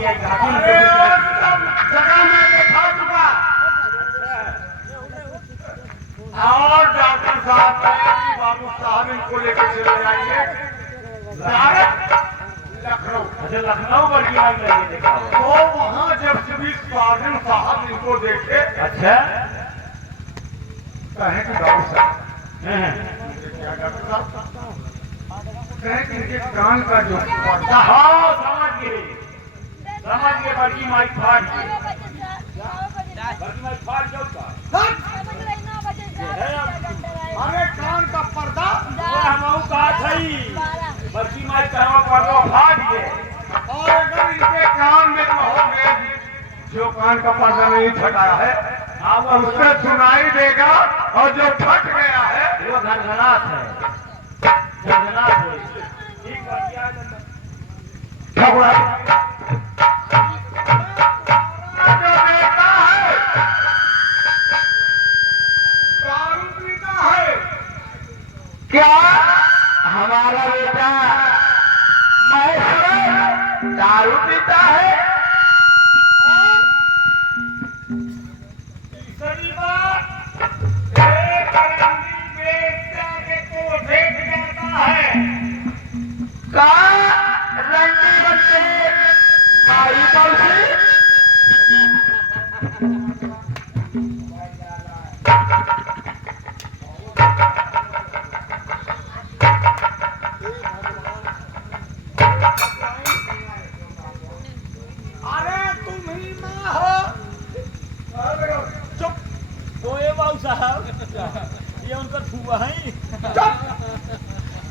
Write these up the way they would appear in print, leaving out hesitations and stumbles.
ये घाटी में सब जगह में देखा चुका। और डॉक्टर साहब बाबू साहब इनको लेकर चले जाइए लखनऊ। अच्छा लखनऊ बल्कि लाइन लगी देखा तो वहाँ जब सिविल सर्जन साहब इनको देखे अच्छा कहें कि डॉक्टर साहब क्या डॉक्टर साहब कहें कि इनके कान का जो पर्दा हाँ समझ गए बल्कि माई फाट बल्कि माई फाट क्यों का अरे कान का पर्दा हम कहा थी बल्कि माई कहवा पर्दा फाट गए और अगर इनके कान में कहोगे जो कान का पर्दा नहीं फटाया है आप उससे सुनाई देगा और जो फट गया है वो घनघनाट है घनघनाट हो ठीक है क्या ठगुआ जो बेटा है दारू पीता है क्या हमारा बेटा महेश्वर दारू पीता है तीसरी बात एक रंगी बेटा के को देख जाता है का रंडी बच्चे माई मौसी अरे तुम ही माँ हो चुप ओए बाबू साहब ये उनका फुआ है चुप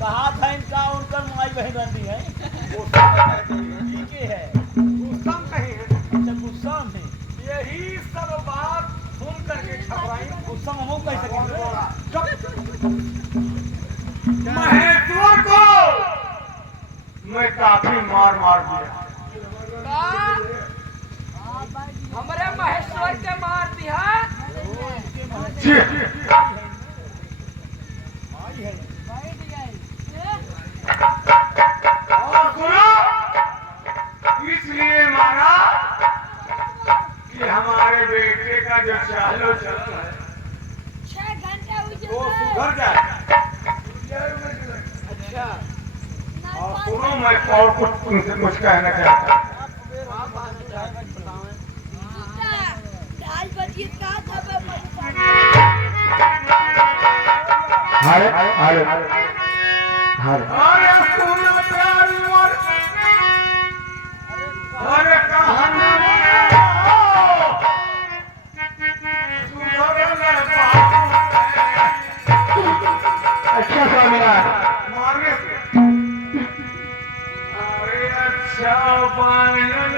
कहा था इनका उनका माई बहन रंदी है ठीक है गुस्सा कहीं है अच्छा गुस्सा में यही सब बात सुन करके छपराई गुस्सा में हम कह सकेंगे महेश्वर को मैं काफी मार दिया हमरे महेश्वर के मार दिया जी माई है और सुनो इसलिए मारा कि हमारे बेटे का जो चालो चलन है 6 घंटे हुई वो सुधर जाए अच्छा और सुनो मैं और कुछ तुमसे कुछ कहना चाहता हूँ 2:30 बजे का जब अरे सुनो प्यारी और अरे कहानी अच्छा स्वामीनाथ मारने से अरे अच्छा बाइनल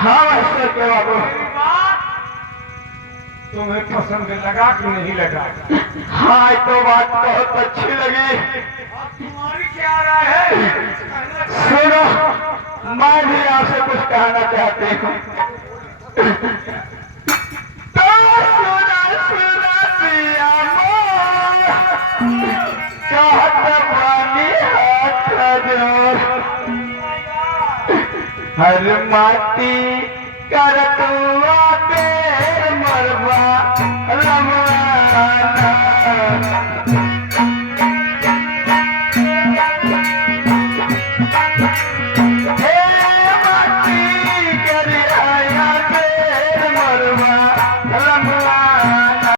हाँ, तुम्हें पसंद लगा कि नहीं लगा? हाँ तो बात बहुत अच्छी लगी। अब तुम्हारी क्या राय है? सुनो, मैं भी आपसे कुछ कहना चाहती हूँ। तो सुना सुना पिया मोर, कहत बानी हाथ जोड़, हर माटी कर तू आते